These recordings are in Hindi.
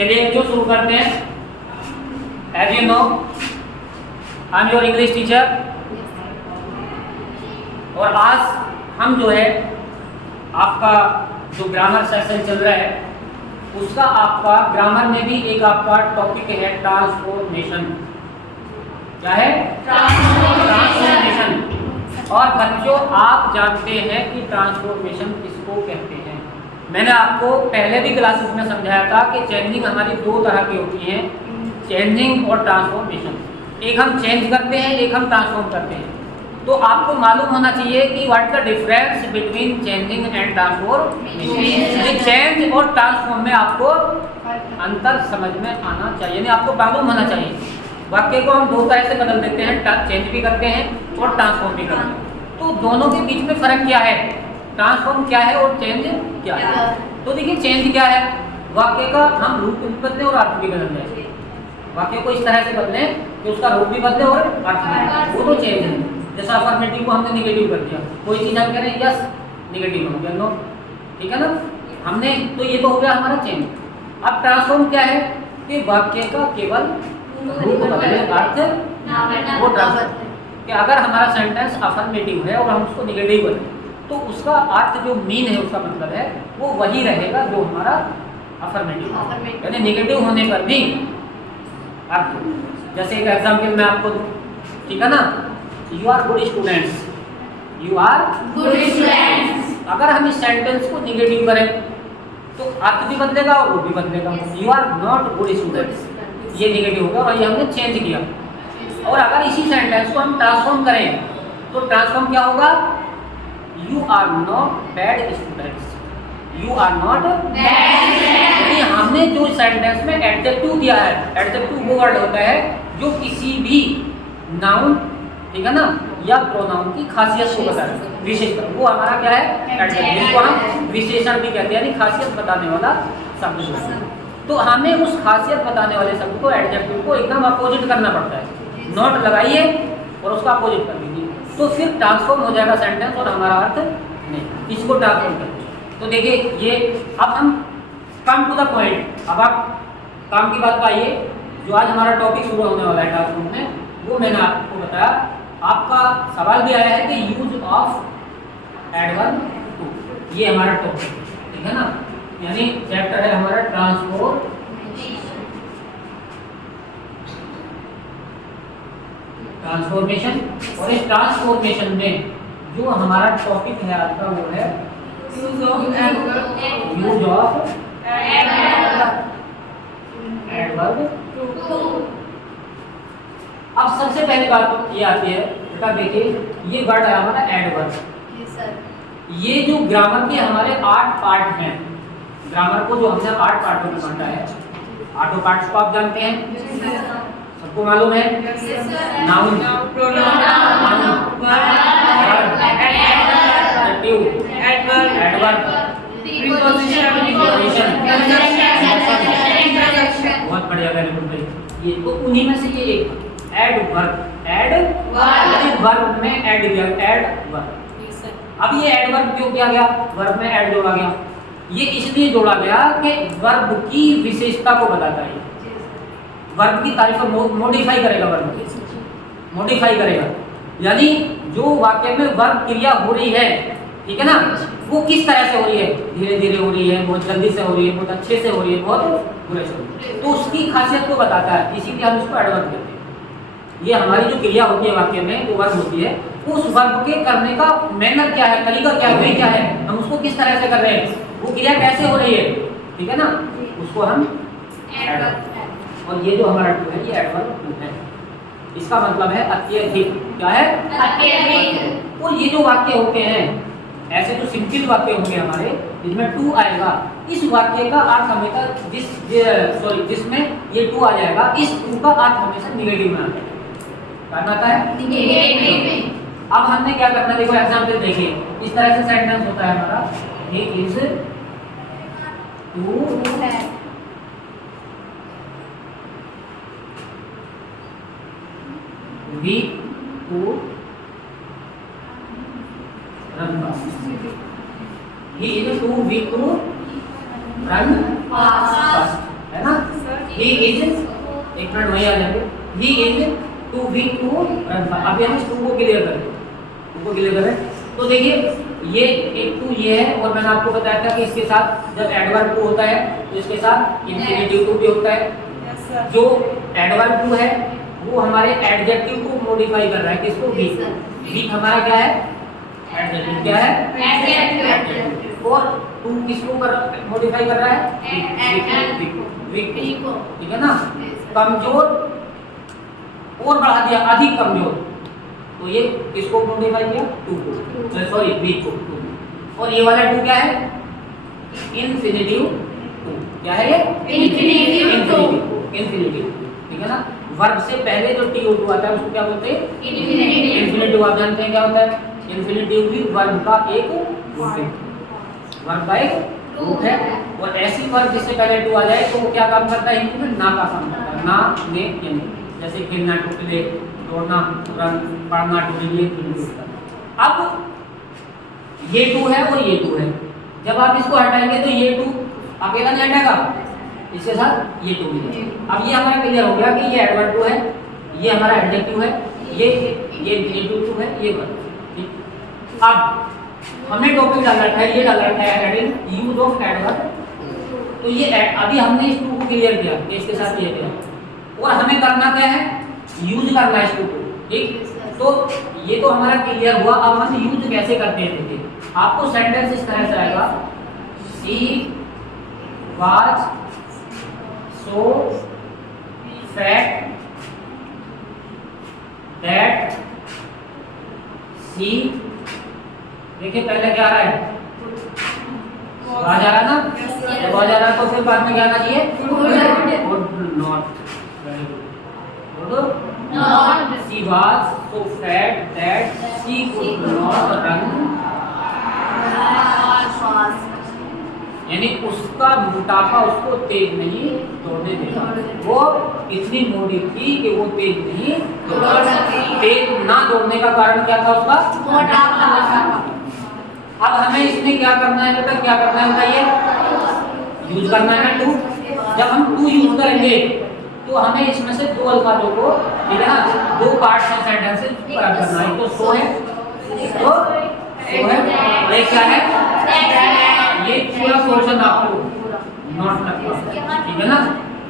चलिए क्यों शुरू करते हैं। As you know I am your English teacher और आज हम जो है आपका जो ग्रामर सेक्शन चल रहा है उसका आपका ग्रामर में भी एक आपका टॉपिक है ट्रांसफॉर्मेशन। क्या है? ट्रांसफॉर्मेशन। और बच्चों आप जानते हैं कि ट्रांसफॉर्मेशन किसको कहते हैं। मैंने आपको पहले भी क्लासेस में समझाया था कि चेंजिंग हमारी दो तरह की होती है, चेंजिंग और ट्रांसफॉर्मेशन। एक हम चेंज करते हैं, एक हम ट्रांसफॉर्म करते हैं। तो आपको मालूम होना चाहिए कि what the difference between changing and transformation. Change और ट्रांसफॉर्म में आपको अंतर समझ में आना चाहिए, यानी आपको मालूम होना चाहिए। वाक्य को हम दो तरह से बदल देते हैं, चेंज भी करते हैं और ट्रांसफॉर्म भी करते हैं। तो दोनों के बीच में फर्क क्या है, ट्रांसफॉर्म क्या है और चेंज क्या है। तो देखिए चेंज क्या है, वाक्य का हम रूप भी बदले और अर्थ भी बदल जाए। वाक्य को इस तरह से बदले कि उसका रूप भी बदले और अर्थ भी, वो तो चेंज है। जैसा अफर्मेटिव को हमने निगेटिव कर दिया, कोई चीज हम कह रहे हैं यस, निगेटिव हो गया नो, ठीक है ना, हमने तो ये तो हो गया हमारा चेंज। अब ट्रांसफॉर्म क्या है कि वाक्य का केवल रूप बदले, अर्थ वो ट्रांसफॉर्म। कि अगर हमारा सेंटेंस अफर्मेटिव है और हम उसको निगेटिव बदलें तो उसका अर्थ जो मीन है, उसका मतलब है वो वही रहेगा जो हमारा अफर्मेटिव, यानी निगेटिव होने पर भी अर्थ। जैसे एक एग्जाम्पल मैं आपको दूं, ठीक है ना, you are good students, you are good students. अगर हम इस सेंटेंस को निगेटिव करें तो अर्थ भी बदलेगा और रूप भी बदलेगा। You are not good students, ये निगेटिव होगा और ये हमने चेंज किया। और अगर इसी सेंटेंस को हम ट्रांसफॉर्म करें तो ट्रांसफॉर्म क्या होगा, you are not bad students, you are not bad. हमने जो सेंटेंस में एडजेक्टिव दिया है, एडजेक्टिव वो वर्ड होता है जो किसी भी नाउन, ठीक है ना, या प्रोनाउन की खासियत को बताए, विशेषण। वो हमारा क्या है, एडजेक्टिव, जिसको हम विशेषण भी कहते हैं, यानी खासियत बताने वाला शब्द। तो हमें उस खासियत बताने वाले शब्द को, एडजेक्टिव को एकदम अपोजिट करना पड़ता है। नॉट लगाइए और उसका अपोजिट कर दीजिए, तो फिर ट्रांसफॉर्म हो जाएगा सेंटेंस और हमारा अर्थ नहीं, इसको ट्रांसफॉर्म करते। तो देखिए ये अब हम कम टू द पॉइंट, अब आप काम की बात पाइए। जो आज हमारा टॉपिक शुरू होने वाला है ट्रांसफॉर्म में, वो मैंने आपको बताया। आपका सवाल भी आया है कि यूज ऑफ एडवर्ब टू, ये हमारा टॉपिक, ठीक है ना, यानी चैप्टर है हमारा ट्रांसफॉर्मेशन। और इस ट्रांसफॉर्मेशन में जो हमारा टॉपिक है आपका वो है यूज ऑफ एडवर्ब टू। अब सबसे पहले बात ये आती है बेटा, देखिए ये वर्ड है हमारा एडवर्ब। ये जो ग्रामर के हमारे 8 पार्ट हैं, ग्रामर को जो हमने 8 पार्टों में बांटा है, 8 पार्ट्स को आप जानते हैं, सबको मालूम है। Noun, pronoun, verb, adjective, adverb, preposition, बहुत बढ़िया, वेरी गुड भाई। ये तो उन्हीं में से ये एक एडवर्ब, एडवर्ब, वर्ब में ऐड किया, एडवर्ब। अब ये एडवर्ब क्यों किया गया, वर्ब में ऐड जोड़ा गया, ये इसलिए जोड़ा गया कि वर्ब की विशेषता को बताता है, वर्ब की तारीफ को मॉडिफाई करेगा, वर्ब मॉडिफाई करेगा, यानी जो वाक्य में वर्ब क्रिया हो रही है, ठीक है ना, वो किस तरह से हो रही है, धीरे धीरे हो रही है, बहुत जल्दी से हो रही है, बहुत अच्छे से हो रही है, बहुत बुरे से हो रही है, तो उसकी खासियत को बताता है, इसीलिए हम इसको एडवर्ब कहते हैं। ये हमारी जो क्रिया होती है वाक्य में, जो वर्ब होती है, उस वर्ब के करने का मैनर क्या है, तरीका क्या है, वे क्या है, हम उसको किस तरह से कर रहे हैं, वो क्रिया कैसे हो रही है, ठीक है ना, उसको हम एडवर्ब। और ये जो हमारा टू है, ये एडवर्ब टू है। इसका मतलब है अत्यधिक, क्या है, अत्यधिक। और ये जो वाक्य होते हैं, ऐसे जो सिंपल वाक्य होंगे हमारे, जिसमें टू आएगा, इस वाक्य का अर्थ हमेशा जिसमें ये टू आ जाएगा, इस टू का अर्थ हमेशा निगेटिव में आता है। क्या आता है, निगेटिव। अब हमने क्या करना, देखो एग्जांपल देखिए, इस तरह से सेंटेंस होता है हमारा, he is too weak to run fast, he is too weak to run fast, है ना। ही इज, एक मिनट वहीं आ जाएंगे, he is to be to run fast. अभी हम इस टू को क्लियर करें, टू को क्लियर करें तो देखिए ये एक टू ये है, और मैंने आपको बताया था कि इसके साथ जब एडवर्ब टू होता है तो इसके साथ इंफिनिटिव टू भी होता है। जो एडवर्ब टू है वो हमारे एडजेक्टिव को मॉडिफाई कर रहा है, किसको, वीक। वीक हमारा क्या है, एडजेक्टिव, क्या है एडजेक्टिव। और टू किसको मॉडिफाई कर रहा है, वीक, ठीक है ना। कमजोर और बढ़ा दिया अधिक कमजोर, तो ये किसको मॉडिफाई किया, टू को, सॉरी वीक को, टू। और ये वाला टू क्या है, इंफिनिटिव टू, क्या है ये, इंफिनिटिव, ठीक है ना। वर्ब से पहले जो टी टू आता है उसको क्या बोलते हैं, इंफिनिटिव। आप जानते हैं क्या होता है, इंफिनिटिव भी वर्ब का एक रूप है, वर्ब का एक रूप है। और ऐसी वर्ब जिससे पहले टू आ जाए तो वो क्या काम करता है, हिंदी में ना का काम करता है, ना, ने, यानी जैसे खेलना, टू प्ले, दौड़ना, रन, पढ़ना, टू रीड। अब ये टू है और ये टू है, जब आप इसको हटाएंगे तो ये टू अकेला नहीं हटेगा, इसके साथ ये टू भी है। अब ये हमारा क्लियर हो गया कि ये एडवर्ब टू है, ये हमारा एडजेक्टिव है, ये टू है, ये वर्ब। ठीक, अब हमने टॉपिक डाल रखा है, ये डाल रखा है हेडिंग यूज ऑफ एडवर्ब। तो ये अभी हमने इस टू को क्लियर किया, इसके साथ ये किया, और हमें करना क्या है, यूज करना है इसको, ठीक। तो ये तो हमारा क्लियर हुआ। अब हम यूज कैसे करते हैं, देखिए आपको सेंटेंस इस तरह से आएगा, she was so fat that she, देखिए पहले क्या आ रहा है, वाज आ रहा ना, जब वाज आ रहा तो फिर बाद में क्या आना चाहिए, could not, not. She was so fat that she could not run. यानी उसका मोटापा उसको तेज नहीं दौड़ने देगा, वो इतनी मोटी थी कि वो तेज नहीं दौड़ सकती। तेज ना दौड़ने का कारण क्या था, उसका मोटापा। अब हमें इसमें क्या करना है बेटा, क्या करना है बताइए, यूज करना है ना टू। जब हम टू यूज करेंगे तो हमें इसमें से दो अल्फाजों को, ठीक है ना, दो पार्ट में सेंटेंस प्राप्त करना है। तो सो है, तो सो है, और एक क्या है, ये पूरा पोर्शन आपको नॉट तक का, ठीक है ना,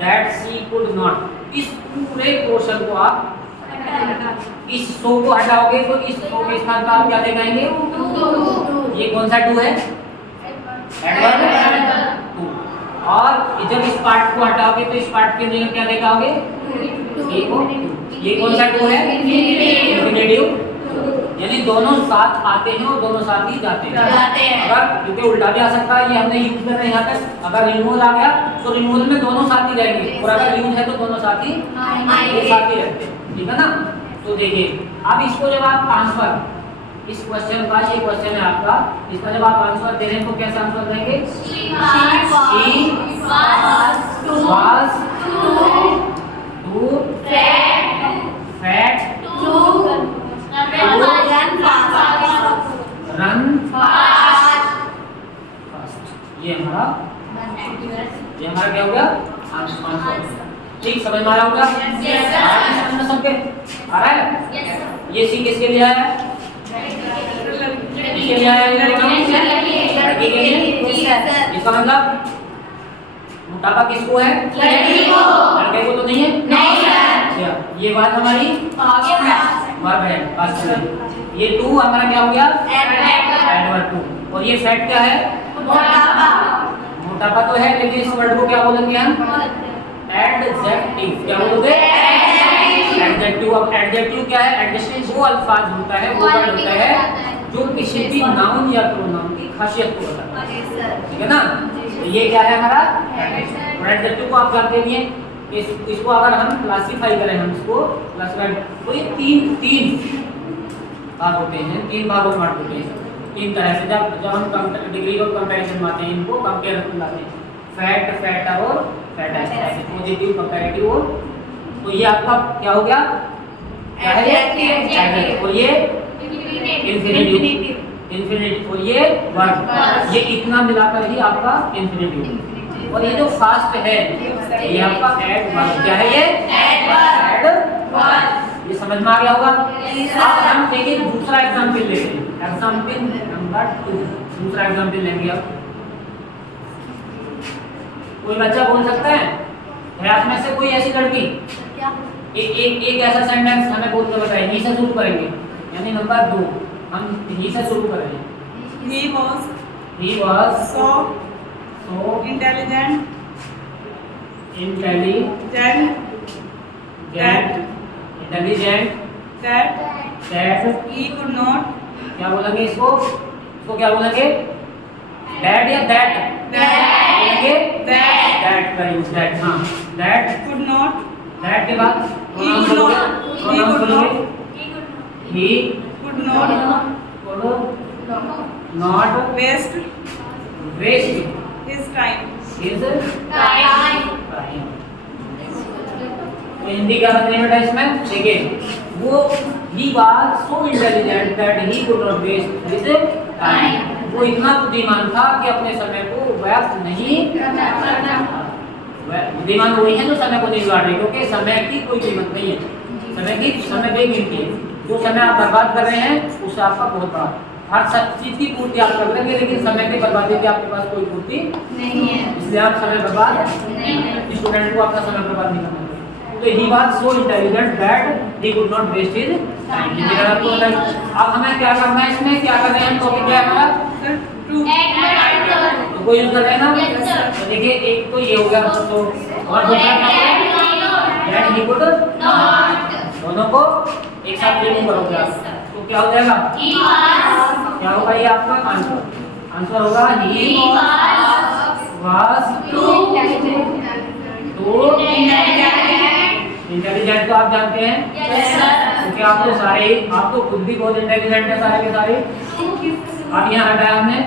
दैट शी कुड नॉट, इस पूरे पोर्शन को आप इस सो को हटाओगे तो इस सो के स्थान पर आप क्या देखाएंगे, ये कौन सा टू है, एडवर्ब टू। और जब इस पार्ट को हटाओगे तो इस पार्ट के जगह क्या देखाओगे, ये कौन सा टू है, इंफिनिटिव। यानी दोनों साथ आते हैं और दोनों साथ ही जाते हैं। अगर क्योंकि उल्टा भी आ सकता है, ये हमने यूज कर रहे हैं यहाँ तक, अगर रिमूवल आ गया तो रिमूवल में दोनों साथ ही जाएंगे, और अगर यूज है तो दोनों साथ ही रहते हैं, ठीक है ना। तो देखिए अब इसको जब आप आंसर, इस क्वेश्चन का, ये क्वेश्चन है आपका, इसका जब आप आंसर दे रहे हैं तो कैसे आंसर देंगे, रन फास्ट। ये हमारा क्या हो गया, आंसर। ठीक, समझ में आ रहा होगा, समझ में सबके आ रहा है। ये सी किसके लिए आया, इसके लिए आया, लड़के के लिए। इसका मतलब मोटापा किसको है, लड़के को तो नहीं है, नहीं। ये बात हमारी वर्ब है, बात सुनिए। ये टू हमारा क्या हो गया, एडवर्ब टू। और ये फैट क्या है, मोटापा तो है, लेकिन इस वर्ड को क्या बोलेंगे हम, एडजेक्टिव। क्या बोलोगे, एडजेक्टिव। अब एडजेक्टिव क्या है, एडजेक्टिव वो अल्फाज होता है, वो वर्ड होता है जो किसी भी नाउन या प्रोनाउन की खासियत को बताता है, ठीक है ना। तो ये क्या है हमारा एडजेक्टिव को आप जानते नहीं है। इसको अगर हम क्लासिफाई करें, हम इसको क्लासिफाई, तो ये तीन भाग होते हैं, तीन भागों में होते हैं, तीन तरह से। जब हम डिग्री ऑफ कंपैरिजन में आते हैं, इनको कंपेयर करते हैं, फैट, फैटर और फैटर, पॉजिटिव, कंपैरेटिव। और तो ये आपका क्या हो गया, एडजेक्टिव। और ये इंफिनिटिव, और ये वर्ब। ये इतना मिलाकर ही आपका इंफिनिटिव। और ये जो फास्ट है ये आपका एडवर्ब। क्या है ये? एडवर्ब। ये समझ में आ गया होगा। अब हम देखिए दूसरा एग्जांपल लेते हैं। एग्जांपल नंबर 2, दूसरा एग्जांपल लेंगे। अब कोई बच्चा बोल सकता है आप में से कोई ऐसी लड़की एक ऐसा सेंटेंस हमें बोल के बताए। ही से शुरू करेंगे, यानी नंबर 2 हम ही से शुरू करेंगे। He was so intelligent that he could not क्या बोलेंगे इसको क्या बोलेंगे? That या that? बोलेंगे that का यूज that। हाँ that could not that के बाद he could not waste his time। तो हिंदी क्या बताने बेटा इसमें? देखिए वो he was so intelligent that he could not waste his time। वो इतना बुद्धिमान था कि अपने समय को व्यर्थ नहीं करना। बुद्धिमान वही है जो समय को नहीं बिगाड़ रहे, क्योंकि समय की कोई कीमत नहीं है। समय बेकीमती है। जो समय आप बर्बाद कर रहे हैं उससे आपका बहुत बड़ा हर सब चीज की पूर्ति आप कर लेंगे, लेकिन समय की बर्बादी की आपके पास कोई पूर्ति नहीं है, इसलिए आप समय बर्बाद नहीं। स्टूडेंट को अपना समय बर्बाद नहीं करना चाहिए। तो he was so intelligent that he could not waste his time. अब हमें क्या करना है इसमें? क्या कर रहे हैं हम? टॉपिक क्या है हमारा? तो कोई यूज कर रहे हैं ना? तो देखिए एक तो ये हो गया, तो और दूसरा क्या है? That he could not. दोनों को एक साथ रिमूव करोगे आप तो क्या हो जाएगा? क्या होगा ये आपका आंसर होगा ही वाज टू इंटेलिजेंट। तो आप जानते हैं क्योंकि आप तो खुद भी बहुत इंटेलिजेंट है सारे के सारे। अब यहाँ हटाया हमने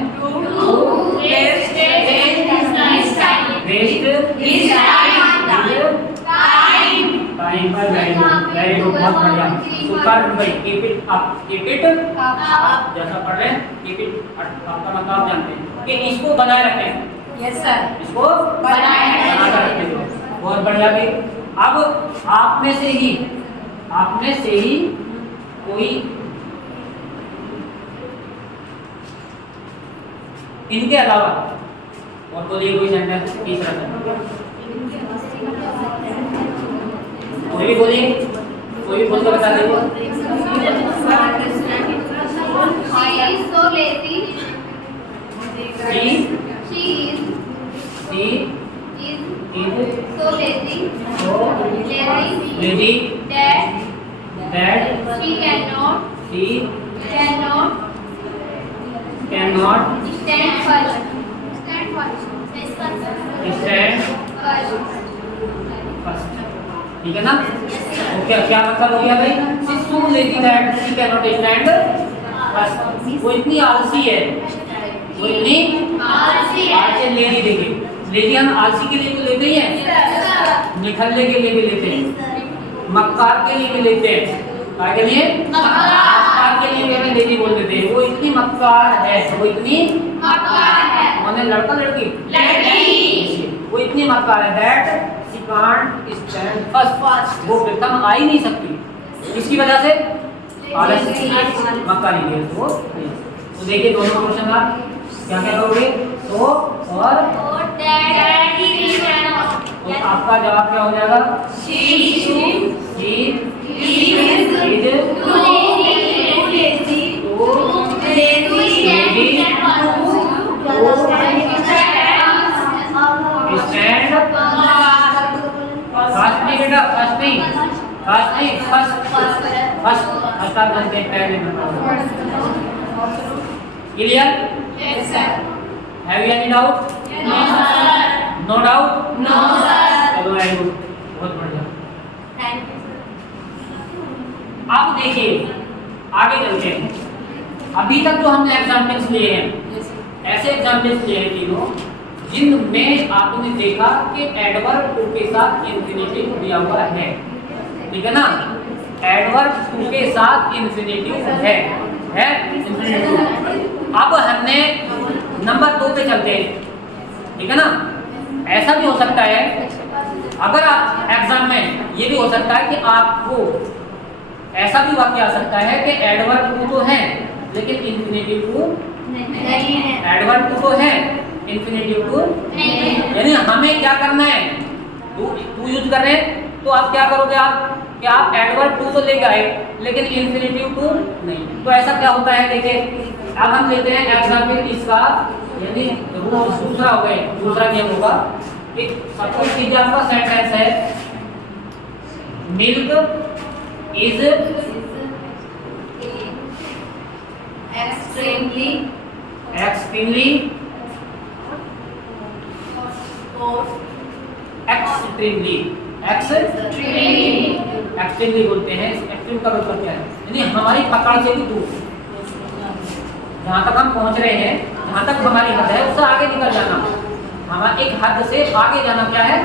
टाइम पर वेरी गुड, बहुत बढ़िया, सुपर भाई। कीप इट अप जैसा पढ़ रहे हैं कीप इट। आपका मतलब आप जानते हैं कि इसको बनाए रखें। यस सर, इसको बनाए रखें। बहुत बढ़िया भी। अब आप में से ही कोई इनके अलावा और बोलिए कोई सेंटेंस तीसरा सेंटेंस कोई भी बोलिए, कोई भी बोल कर बता दीजिए। ठीक है ना? ओके, क्या मतलब हो गया भाई? She so lazy that she can not stand first. वो इतनी आलसी है, वो इतनी आलसी लेजी। देखिए लेजी हम आलसी के लिए तो लेते ही हैं, निखल्ले के लिए भी लेते हैं, मक्कार के लिए भी लेते हैं। क्या के लिए? मक्कार के लिए भी हमें लेजी बोल देते हैं। वो इतनी मक्कार है, वो इतनी मक्कार है। माने लड़का लड़की? लड़की। वो इतनी मक्कार है दैट can't stand first। वो प्रथम आ ही नहीं सकती, इसकी वजह से आलस मक्कारी है वो। तो देखिए दोनों क्वेश्चन का क्या क्या करोगे? तो और तो आपका जवाब क्या हो जाएगा? फर्स्ट आप जानते हैं पहले clear? Yes sir. Have you any doubt? No sir. No doubt? No sir. चलो वेरी गुड, बहुत बढ़िया। Thank you sir. अब देखिए आगे चलते हैं। अभी तक जो हमने एग्जाम्पल्स लिए हैं, ऐसे एग्जाम्पल्स लिए हैं तीनों जिनमें आपने देखा कि एडवर्ब टू के साथ इंफिनिटिव दिया हुआ है। ठीक है ना? एडवर्ब टू के साथ इंफिनिटिव है इंफिनिटिव। अब हमने नंबर 2 पे चलते हैं। ठीक है ना? ऐसा भी हो सकता है, अगर आप एग्जाम में ये भी हो सकता है कि आपको ऐसा भी वाक्य आ सकता है कि एडवर्ब टू तो है लेकिन इंफिनिटिव टू नहीं है। एडवर्ब टू तो है, इंफिनिटिव टू नहीं है। यानी हमें क्या करना है, टू यूज कर रहे हैं तो आप क्या करोगे, आप कि आप एडवर्ब टू तो लेके आए लेकिन इंफिनिटिव टू नहीं। तो ऐसा क्या होता है, देखिए अब हम लेते हैं एग्जाम्पल इसका, यानी रूल दूसरा हो गया, दूसरा नियम होगा कि सपोज कीजिए आपका सेंटेंस है milk is extremely extremely extremely extremely बोलते हैं, एक्सट्रीम का मतलब क्या है, यानी हमारी पकड़ से भी दूर, जहाँ तक हम पहुँच रहे हैं, जहाँ तक हमारी हद है उससे आगे निकल जाना, हमारे एक हद से आगे जाना क्या है,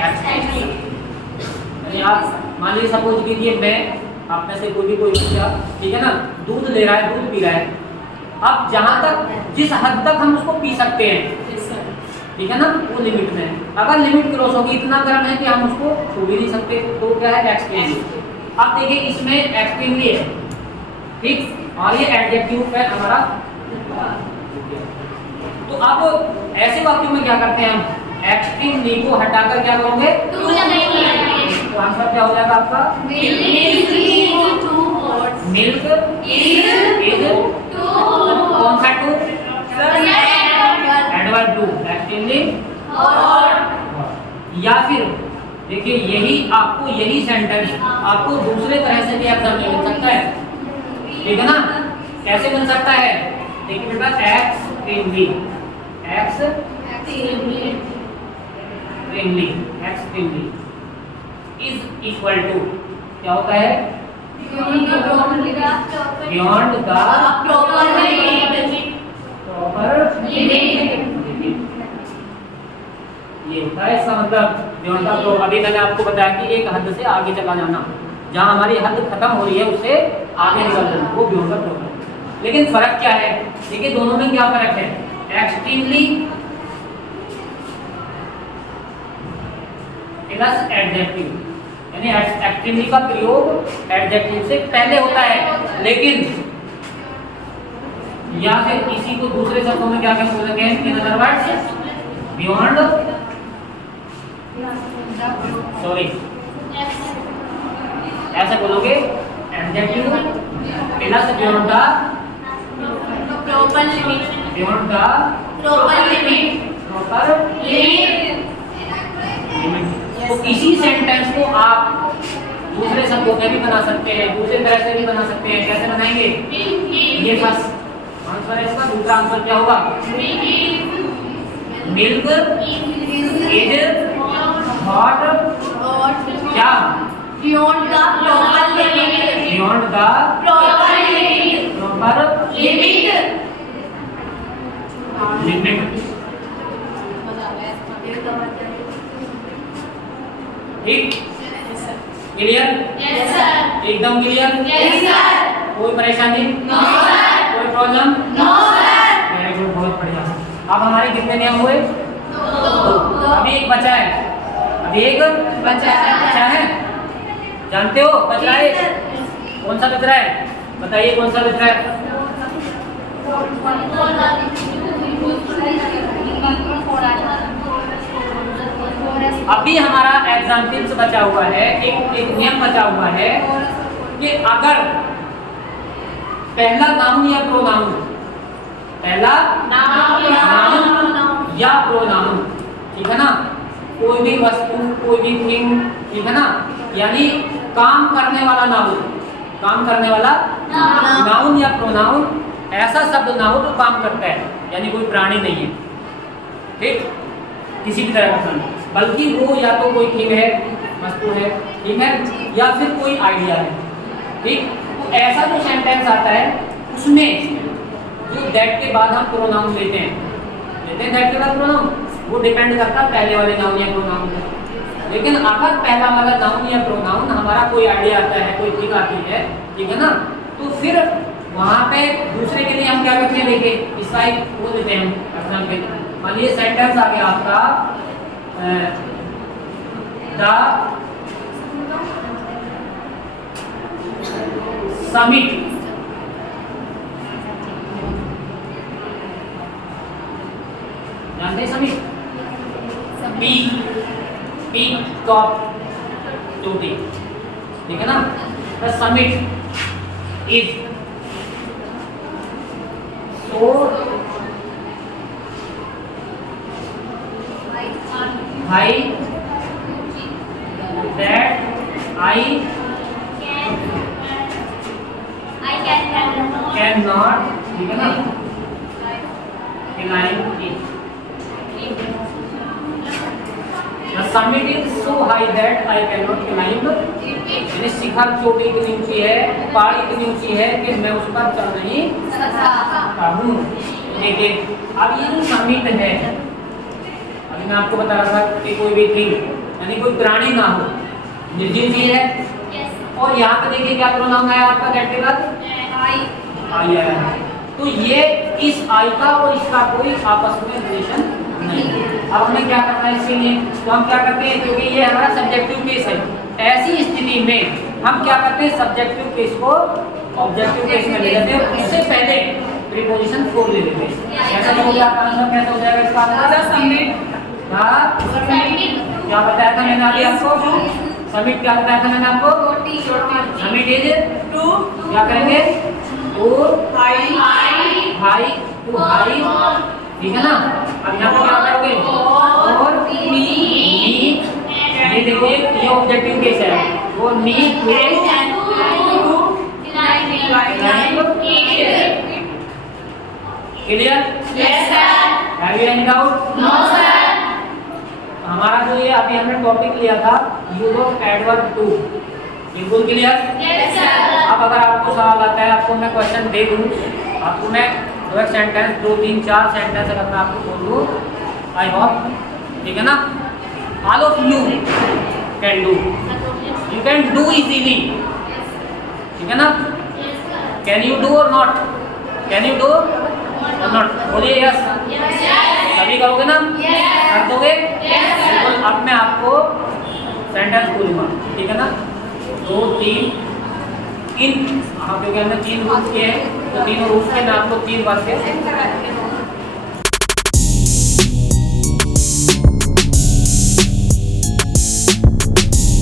एक्सट्रीमली। यानी आप मान लीजिए सपोज कीजिए मैं आप में से कोई भी कोई बच्चा, ठीक है ना, दूध ले रहा है, दूध पी रहा है, अब जहाँ तक जिस हद तक हम उसको पी सकते हैं, ठीक है ना, वो लिमिट में है। अगर लिमिट क्रॉस होगी, इतना गर्म है कि हम उसको छू भी नहीं सकते, तो क्या है, एक्सट्रीमली। अब देखिए इसमें एक्सट्रीमली है, ठीक, और ये एडजेक्टिव है हमारा। तो अब ऐसे वाक्यों में क्या करते हैं हम, एक्सट्रीमली को हटाकर क्या करोगे, टू लगाएंगे। तो आंसर क्या हो जाएगा आपका, मिल्क इज कौन सा टू, एडवर्ब टू, एक्सट्रीमली। या फिर देखिए यही आपको यही सेंटेंस आपको दूसरे तरह से भी एग्जाम में मिल सकता है, ठीक है ना, कैसे मिल सकता है, देखिए बेटा एक्सट्रीमली इज इक्वल टू क्या होता है, बियॉन्ड द प्रॉपर ये होता है इसका मतलब बियॉन्ड द। तो अभी मैंने आपको बताया कि एक हद से आगे चला जाना, जहाँ हमारी हद खत्म हो रही है उससे आगे निकल जाना, वो बियॉन्ड द प्रॉपर। लेकिन फर्क क्या है, देखिए दोनों में क्या फर्क है, एक्सट्रीमली प्लस एडजेक्टिव, यानी एक्सट्रीमली का प्रयोग एडजेक्टिव से पहले होता है, लेकिन या फिर इसी को दूसरे शब्दों में क्या कहते बोलेंगे, in other words beyond, sorry ऐसे बोलोगे adjective plus beyond the proper limit, beyond the proper limit, proper limit. तो इसी सेंटेंस को आप दूसरे शब्दों में भी बना सकते हैं, दूसरे तरह से भी बना सकते हैं। कैसे बनाएंगे, ये फर्स्ट आंसर है इसका, दूसरा आंसर क्या होगा, मिल्क इज हॉट क्या, beyond the proper limit, beyond the proper limit, proper limit. Limit, ठीक, क्लियर, यस सर, एकदम क्लियर, यस सर, कोई परेशानी, नो सर, कोई problem, no sir. Very good, बहुत बढ़िया। अब हमारे कितने नियम हुए, दो। अभी एक बचा है, अभी एक बचा है, जानते हो बच रहा है, कौन सा बच रहा है, बताइए कौन सा बच रहा है, अभी हमारा एग्जाम्पल्स बचा हुआ है, एक नियम बचा हुआ है कि अगर पहला नाउन या प्रोनाउन, पहला नाउन या प्रोनाउन, ठीक है ना, कोई भी वस्तु, कोई भी थिंग, ठीक है ना, यानी काम करने वाला नाउन, काम करने वाला नाउन या प्रोनाउन, ऐसा शब्द ना हो तो काम करता है, यानी कोई प्राणी नहीं है, ठीक, किसी भी तरह का प्राणी, बल्कि वो या तो कोई थिंग है, वस्तु है, ठीक है, या फिर कोई आइडिया है, ठीक। तो ऐसा जो सेंटेंस आता है उसमें जो दैट के बाद हम प्रोनाउन लेते हैं दैट के बाद प्रोनाउन, वो डिपेंड करता है पहले वाले नाउन या प्रोनाउन पर। लेकिन अगर पहला वाला नाउन या प्रोनाउन हमारा कोई आइडिया आता है, कोई थिंग आती है, ठीक है ना, तो फिर वहाँ पे दूसरे के लिए हम क्या करते हैं, देखिए इसका एक वो देते हैं हम एग्जाम्पल, मान लीजिए सेंटेंस आ गया आपका द समिट जानते हैं समिट पीक टॉप चोटी, ठीक है ना। The summit is so high that I can not, ठीक है ना, climb it. The summit is so high that I cannot climb it। यानी शिखर चोटी इतनी ऊंची है, पहाड़ी इतनी ऊंची है कि मैं उस पर चढ़ नहीं सकता हूँ। देखिए अब ये जो समिट है, अभी मैं आपको बता रहा था कि कोई भी थिंग यानी कोई प्राणी ना हो, निर्जीव चीज है। और यहाँ पे देखिए क्या प्रोनाउन आया आपका दैट के बाद आई आया है। तो ये इस आई का और इसका कोई आपस में रिलेशन नहीं है। अब हमें क्या करना है इसके लिए, तो हम क्या करते हैं, क्योंकि ये हमारा सब्जेक्टिव केस है, ऐसी स्थिति में हम क्या करते हैं, सब्जेक्टिव केस को ऑब्जेक्टिव केस में ले जाते हैं, उससे पहले प्रीपोजिशन फोर ले लेते हैं। ऐसा हो गया, आंसर कैसा हो जाएगा इसका आंसर समिट। क्या बताया था मैंने अभी आपको, समिट क्या बताया था मैंने आपको, समिट इज टू, क्या करेंगे, टू हाई टू हाई, ठीक है ना। अब यहाँ पे क्या करोगे, और नीड, ये देखो ये ऑब्जेक्टिव केस है, वो need to clear, have you any doubt, no sir. हमारा जो ये अभी हमने टॉपिक लिया था यूज ऑफ एडवर्ब टू, बिल्कुल क्लियर। Yes sir. अब अगर आपको सवाल आता है, आपको मैं क्वेश्चन दे दूं, आपको मैं दो एक सेंटेंस, 2 3 4 सेंटेंस अगर मैं आपको बोल दूं, आई होप, ठीक है ना, all of you can do, you can do easily, ठीक है ना। कैन यू डू और नॉट, कैन यू डू और नॉट, बोलिए यस, सभी करोगे ना, कर दोगे बिल्कुल। अब मैं आपको सेंटेंस बोलूंगा, ठीक है ना, 2 3 इन, हाँ क्योंकि हमने 3 रूल्स किए हैं, तो तीनों रूल्स के मैं आपको 3 वाक्य